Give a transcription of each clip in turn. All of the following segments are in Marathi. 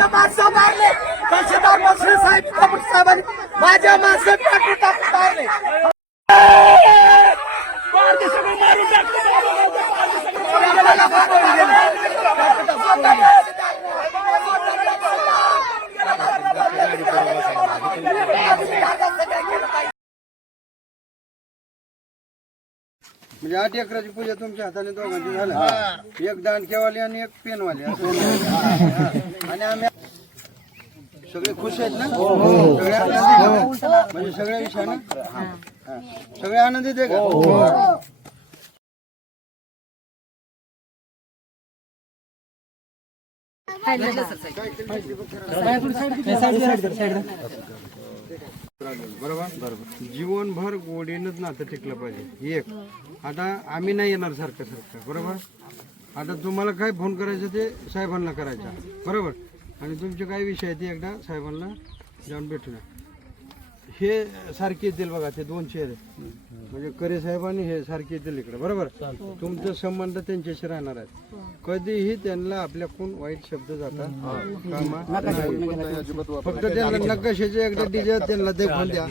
माझ्या माणसं मारले तहसीलदार मसरी साहेब कपूर साहेबांनी माझ्या माणसं टाकू टाकू मारले मारून म्हणजे 8 एकराची पूजा तुमच्या हाताने दोघांची झालं. एक दांडकेवाली आणि एक पेनवाली आणि आम्ही सगळे खुश आहेत ना. सगळे आनंदित आहे? म्हणजे सगळ्या विषयाने सगळे आनंदित आहे का? बरोबर. जीवनभर गोडीनच नातं टिकलं पाहिजे. एक आता आम्ही नाही येणार सारखं सारखं. बरोबर. आता तुम्हाला काय फोन करायचं ते साहेबांना करायचा. बरोबर. आणि तुमचे काय विषय आहेत ते एकदा साहेबांना जाऊन भेटूया. हे सारखे येतील बघा. ते 2 चेहरे म्हणजे करे साहेब आणि हे सारखे येतील इकडे. बरोबर. तुमचा संबंध त्यांच्याशी राहणार आहे. कधीही त्यांना आपल्याकडून वाईट शब्द जातात कामा नाही. फक्त त्यांना नकाशाचे एकदा डिझे त्यांना देखून द्या.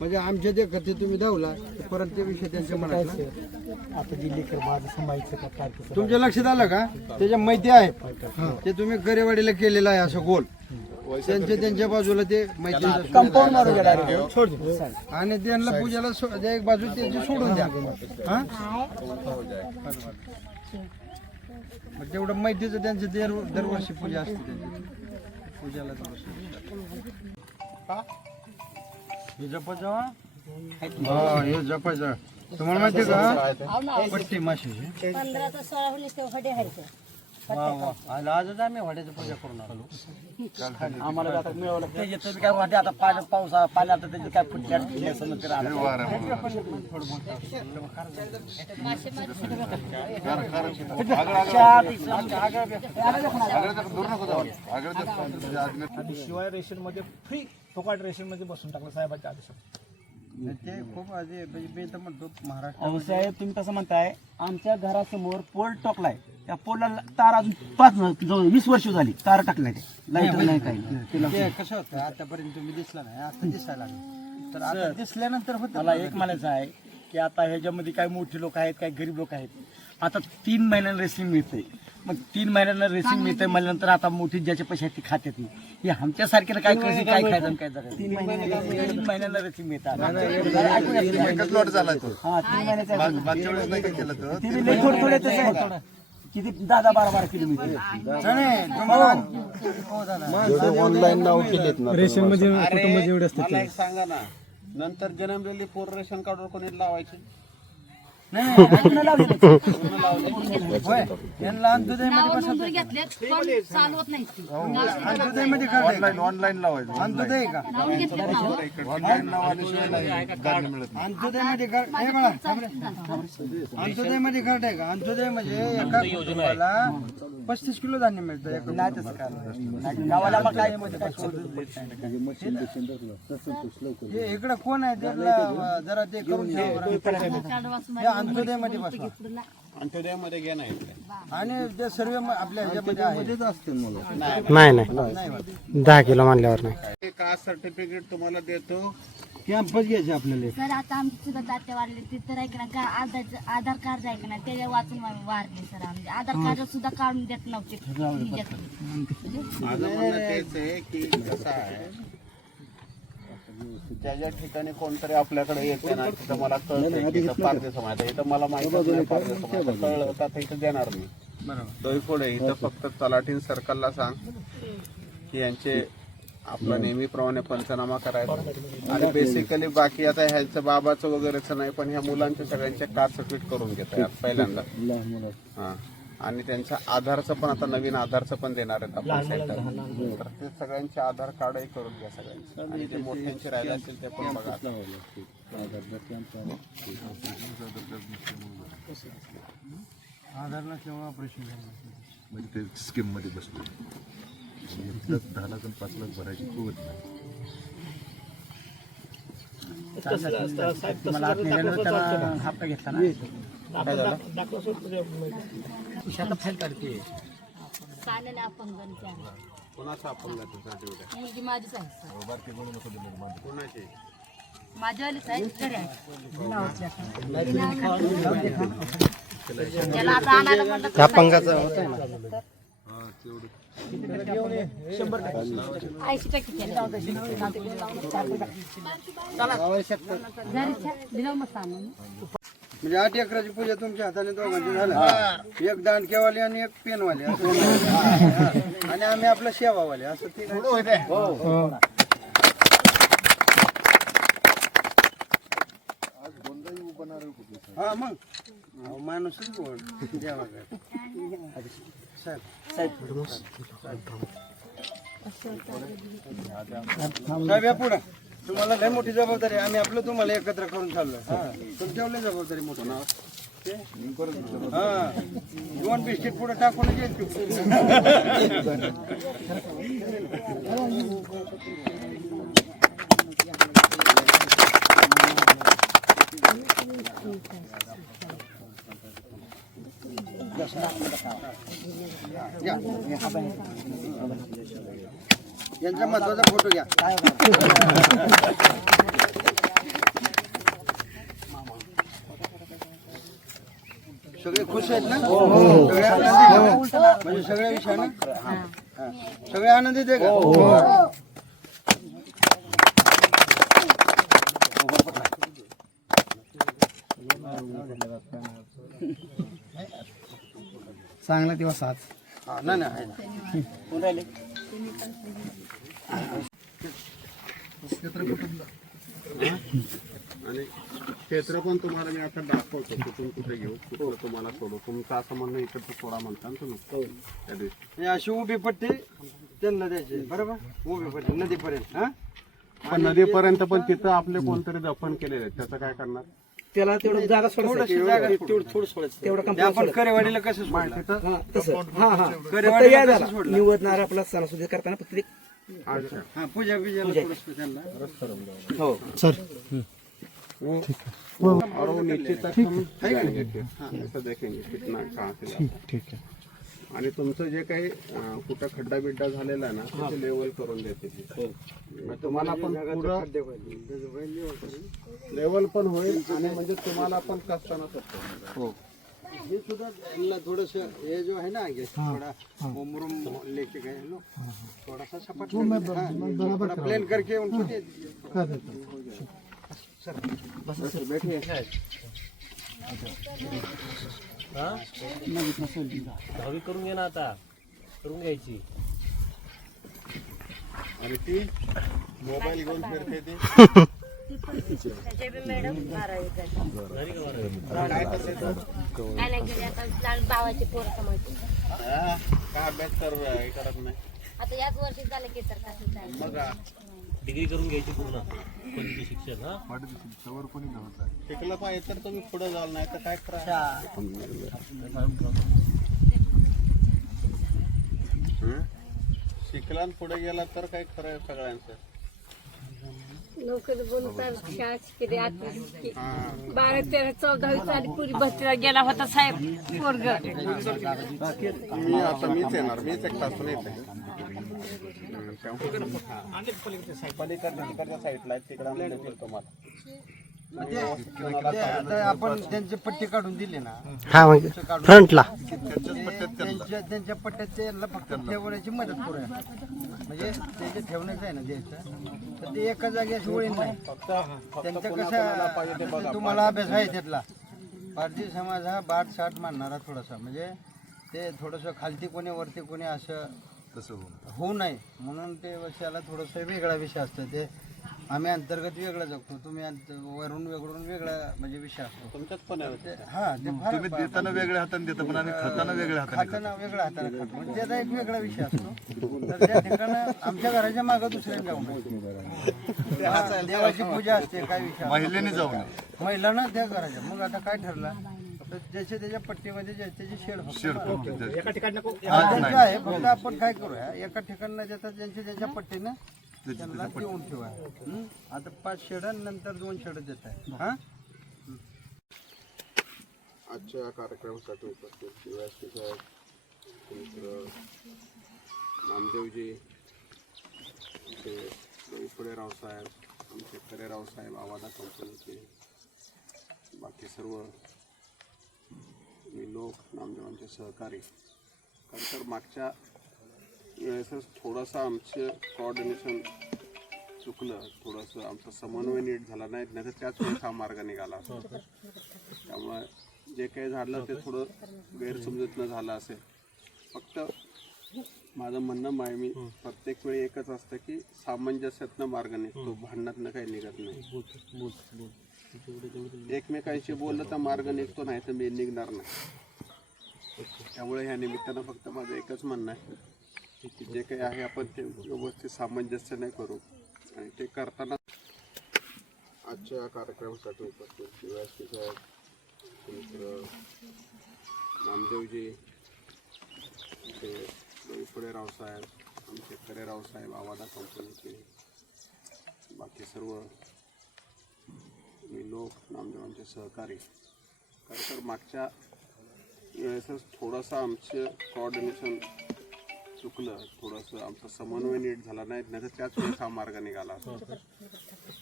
म्हणजे आमच्या ते कथे तुम्ही धावला परत ते विषय त्यांच्या मनातला तुमच्या लक्षात आलं का. त्याच्या माहिती आहे ते तुम्ही करेवाडीला केलेलं आहे असं गोल. त्यांच्या बाजूला ते माहिती कंपाऊंड आणि त्यांना पूजाला एक बाजू त्यांची सोडून द्या. हा तेवढं माहितीचं त्यांची दरवर्षी पूजा असते. त्यांची पूजाला हे जपायचं. हे जपायचं तुम्हाला माहिती का. पट्टी माशी 15 ते 16 हडे आहेत. आजच आम्ही वाड्याची पूजा करून आलो. आम्हाला आता मिळवलं त्याच्यात काय वाटते. आता पाऊस पाणी आता त्याची काय फुटल्या शिवाय रेशन मध्ये फ्री फुकट रेशन मध्ये बसून टाकलं साहेबांच्या आदेशात. ते खूप म्हणतो महाराष्ट्र. अहो साहेब तुम्ही कसं म्हणताय. आमच्या घरासमोर पोल टोकलाय. त्या पोलला तार अजून 20 वर्ष झाली तार टाकलाय. लाईट नाही काही. ते कसं होतं आतापर्यंत तुम्ही दिसला नाही. आता दिसायला लागलं तर आता दिसल्यानंतर होतं. मला एक म्हणायचं आहे की आता ह्याच्यामध्ये काही मोठी लोक आहेत काही गरीब लोक आहेत. आता 3 महिन्यांना रेसिंग मिळते. मग 3 महिन्यांना रेसिंग मिळते म्हणल्यानंतर आता मोठी ज्याचे पैसे आहेत ते खात्यात नाही. हे आमच्या सारख्याला काय करायचं काय खायचं काय जगायचं. 3 महिन्यांना रेसिंग मिळतात. हा 3 महिन्याचा किती 10-12 किलोमीटर. ऑनलाईन नाव केलेत ना रेशन मध्ये कुटुंब जेवढे असतात मला एक सांगा ना. नंतर जन्मलेली पोर रेशन कार्डवर कोणी लावायची. यांना चालवत नाही. अंत्योदयमध्ये कार्ड ऑनलाईन लावायचं. अंत्योदय का अंत्योदयमध्ये कार्ड हे मला अंत्योदयमध्ये कार्ड आहे का. अंत्योदय म्हणजे एका कुटुंबाला 35 किलो धान्य मिळतं. गावाला मग काय इकडं कोण आहे त्याला जरा ते करून ठेवा. अंत्योदयमध्ये बसवा. अंत्योदयामध्ये घे नाही आणि ते सर्व आपल्या ह्याच्यामध्ये असते. नाही 10 किलो मानल्यावर नाही. कास्ट सर्टिफिकेट तुम्हाला देतो. कॅम्पच घ्यायचे आपल्याला. सर आता आमची सुद्धा तात्या वाढले ते तर ऐक ना आधार कार्ड आहे ना ते वाचून वाढले सर. आमचे आधार कार्ड सुद्धा काढून देत नव्हते. माझं म्हणणं तेच आहे की कसं आहे ज्या ज्या ठिकाणी कोणतरी आपल्याकडे येते ना तिथं मला कळतं की इथं पारदे समाज आहे. इथं मला माहिती नाही पारदे समाज कळलं तर आता इथं देणार मी. तो पुढे इथं फक्त तलाठी सर्कलला सांग की यांचे आपला नेहमीप्रमाणे पंचनामा करायचा. आणि बेसिकली बाकी आता ह्याचं बाबाचं वगैरेच नाही पण ह्या मुलांच्या सगळ्यांचे कास्ट सर्टिफिकेट करून घेत आहेत पहिल्यांदा. हां आणि त्यांच्या आधारचं पण आता नवीन आधारचं पण देणार आहेत आपण सेंटर. तर ते सगळ्यांचे आधार कार्डही करून घ्या सगळ्यांचे. आणि जे मोठ्यांचे राहिले असतील ते पण बघा. आधार नसल्यामुळे ऑपरेशन म्हणजे ते स्कीम मध्ये बसतो. 10 लाख आणि 5 लाख भरायची कुवत नाही. हप्ता घेतला ना आपण कोणाचा अपंगाचा सर्टिफिकेट मुलगी माझीच आहे सर. कोणाची माझ्यावालीच आहे घरी आहे. त्याला आता आणायला म्हणलं तर अपंगाचा होत आहे ना 80% केलं. घरीच्या दिलं मग सांगून. म्हणजे 8 एकराची पूजा तुमच्या हाताने दोघांची झालं एक दांडक्यावाले आणि एक पेनवाले असं. आणि आम्ही आपलं शेवावाले असं ते हा मग माणूसच गोड देवाकडे साहेब या पुढं तुम्हाला लय मोठी जबाबदारी आहे. आम्ही आपलं तुम्हाला एकत्र करून चाललोय तुमच्यावर लय जबाबदारी मोठी हा 2 बिस्किट पुढे टाकून यांचा महत्वाचा फोटो घ्या. सगळे खुश आहेत ना सगळे आनंदी म्हणजे सगळ्या विषयानं सगळे आनंदित आहे का चांगला दिवस आज. नाही आहे ना. आणि क्षेत्र पण तुम्हाला मी आता दाखवतो कुठून कुठे घेऊ कुठलं तुम्हाला सोडू तुमचं असं म्हणणं इकडचं सोडा म्हणता ना तुम्ही त्या दिवशी अशी उभी पट्टी त्यांना द्यायची बरोबर उभी पट्टी नदीपर्यंत हा पण नदीपर्यंत पण तिथं आपले कोणतरी दफन केलेले आहेत त्याचं काय करणार त्याला तेवढं जागा थोडीशी जागा थोडं सोडायचं तेवढं आपण करेवाडीला कसं सोडलं करेवाडी निवडणार आपला सणासुदी करताना फक्त ते अच्छा हा पूजा बिजाला थोडंसं त्यांना हो सर और वो नीचे तक हम जाएंगे फिर ऐसा देखेंगे कितना कहाँ से जाता है. आणि तुमचं जे काही कुठं खड्डा बिड्डा झालेला आहे ना त्याची लेवल करून देते मग तुम्हाला पण पुढं लेवल पण होईल आणि म्हणजे तुम्हाला पण कष्टानं सकतो. हे सुद्धा त्यांना थोडस हे जो है ना आगे थोड़ा उम्र लेके गए लोग थोड़ा सा सपाट थोड़ा प्लेन करके उनको दे दीजिए. सर बैठिए दहावी करून घे ना आता करून घ्यायची. आणि ती मोबाईल घेऊन फिरते ती भावाचे पोरं सांभाळते. काय अभ्यास कर हे करत नाही आता याच वर्षी झालं की तर काय मग डिग्री करून घ्यायची पूर्ण पदवी शिक्षण. हा शिकलं पाहिजे तर तुम्ही पुढे जाल नाही तर काय करा. शिकला पुढे गेला तर काय खरं आहे सगळ्यांचं. नोकरी बोलतात शाळा शिकले 12, 13, 14वी साली पुरी भरतीला गेला होता साहेब पोरग. मी आता मीच येणार मीच एक तासून येते पलीकडच्या साईडला आहे तिकडे आम्ही देतील तुम्हाला. आता आपण त्यांची पट्टी काढून दिली ना फ्रंटला त्यांच्या पट्ट्यात त्यांना फक्त ठेवण्याची मदत करूया म्हणजे त्याचे ठेवण्याचं आहे ना द्यायचं तर ते एका जागी अशी वळीन नाही. त्यांचं कसं तुम्हाला अभ्यास आहे त्यातला पारधी समाज हा 60 मानणारा थोडासा म्हणजे ते थोडंसं खालती कोणी वरती कोणी असं होऊ नये म्हणून ते वर्षाला थोडंसं वेगळा विषय असतो. ते आम्ही अंतर्गत वेगळं जगतो तुम्ही वरून वेगळून वेगळा म्हणजे विषय असतो तुमच्यात पण आहे. हा ते फार देताना वेगळ्या हाताने देता पण आणि खाताना वेगळ्या हाताने खाताना वेगळा हाताने खातो म्हणजे त्याचा एक वेगळा विषय असतो. तर त्या ठिकाणी आमच्या घराच्या मागं दुसऱ्या जाऊ नये. हा, देवाची पूजा असते काय विषय महिलेने जाऊ नये. महिलांना त्या घराच्या मग आता काय ठरलं तर ज्याच्या त्याच्या पट्टीमध्ये त्याची शेड एका ठिकाणी नको. आहे फक्त आपण काय करूया एका ठिकाणी देतात ज्यांच्या त्याच्या पट्टीनं त्यांना देऊन ठेवा. आता 5 शेड नंतर 2 शेड देत आहे. हा आजच्या कार्यक्रमासाठी उपस्थित शिवाजी साहेब मित्र नामदेवजी, ते डोईफोडे रावसाहेब, आमचे करे रावसाहेब, आवादा कंपनीचे, बाकी सर्व मी लोक, नामदेवांचे सहकारी. कारण तर मागच्या वेळेसच थोडंसं आमचं कोऑर्डिनेशन चुकलं, थोडंसं आमचा समन्वय नीट झाला नाही तर त्याच वेळेस हा मार्ग निघाला असता. त्यामुळे जे काही झालं ते थोडं गैरसमजूतनं झालं असेल. फक्त माझं म्हणणं आहे, मी प्रत्येक वेळी एकच असतं की सामंजस्यातनं मार्ग निघतो, भांडणातनं काही निघत नाही. एकमेकांशी बोललं तर मार्ग निघतो, नाही तर मी निघणार नाही. त्यामुळे ह्या निमित्तानं फक्त माझं एकच म्हणणं आहे की जे काही आहे आपण ते व्यवस्थित सामंजस्याने करू. आणि ते करताना आजच्या कार्यक्रमासाठी उपस्थित व्यासपीठ साहेब, मित्र नामदेवजी, ते डोईफोडे रावसाहेब, आमचे करे रावसाहेब, आवादा कंपनीचे, बाकी सर्व मी लोक, नामदेवांचे सहकारी. कारण तर मागच्या वेळेसच थोडंसं आमचं कोऑर्डिनेशन चुकलं, थोडंसं आमचा समन्वय नीट झाला नाही तर त्याच वेळेस हा मार्ग निघाला असता.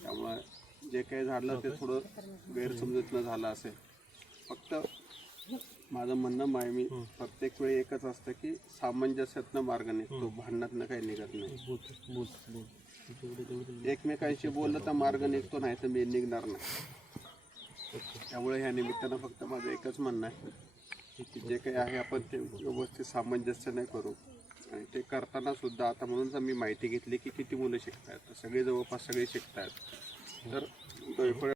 त्यामुळे जे काही झालं ते थोडं गैरसमजूतनं झालं असेल. फक्त माझं म्हणणं आहे, मी प्रत्येक वेळी एकच असतं की सामंजस्यातनं मार्ग निघतो, भांडणातनं काही निघत नाही. एकमेकांशी बोललं तर मार्ग निघतो, नाही तर मी निघणार नाही. त्यामुळे ह्या निमित्तानं फक्त माझं एकच म्हणणं आहे की जे काही आहे आपण ते व्यवस्थित सामंजस्याने करू. आणि ते करताना सुद्धा आता म्हणूनच मी माहिती घेतली की किती मुलं शिकतायत. सगळे जवळपास सगळे शिकतायत. तर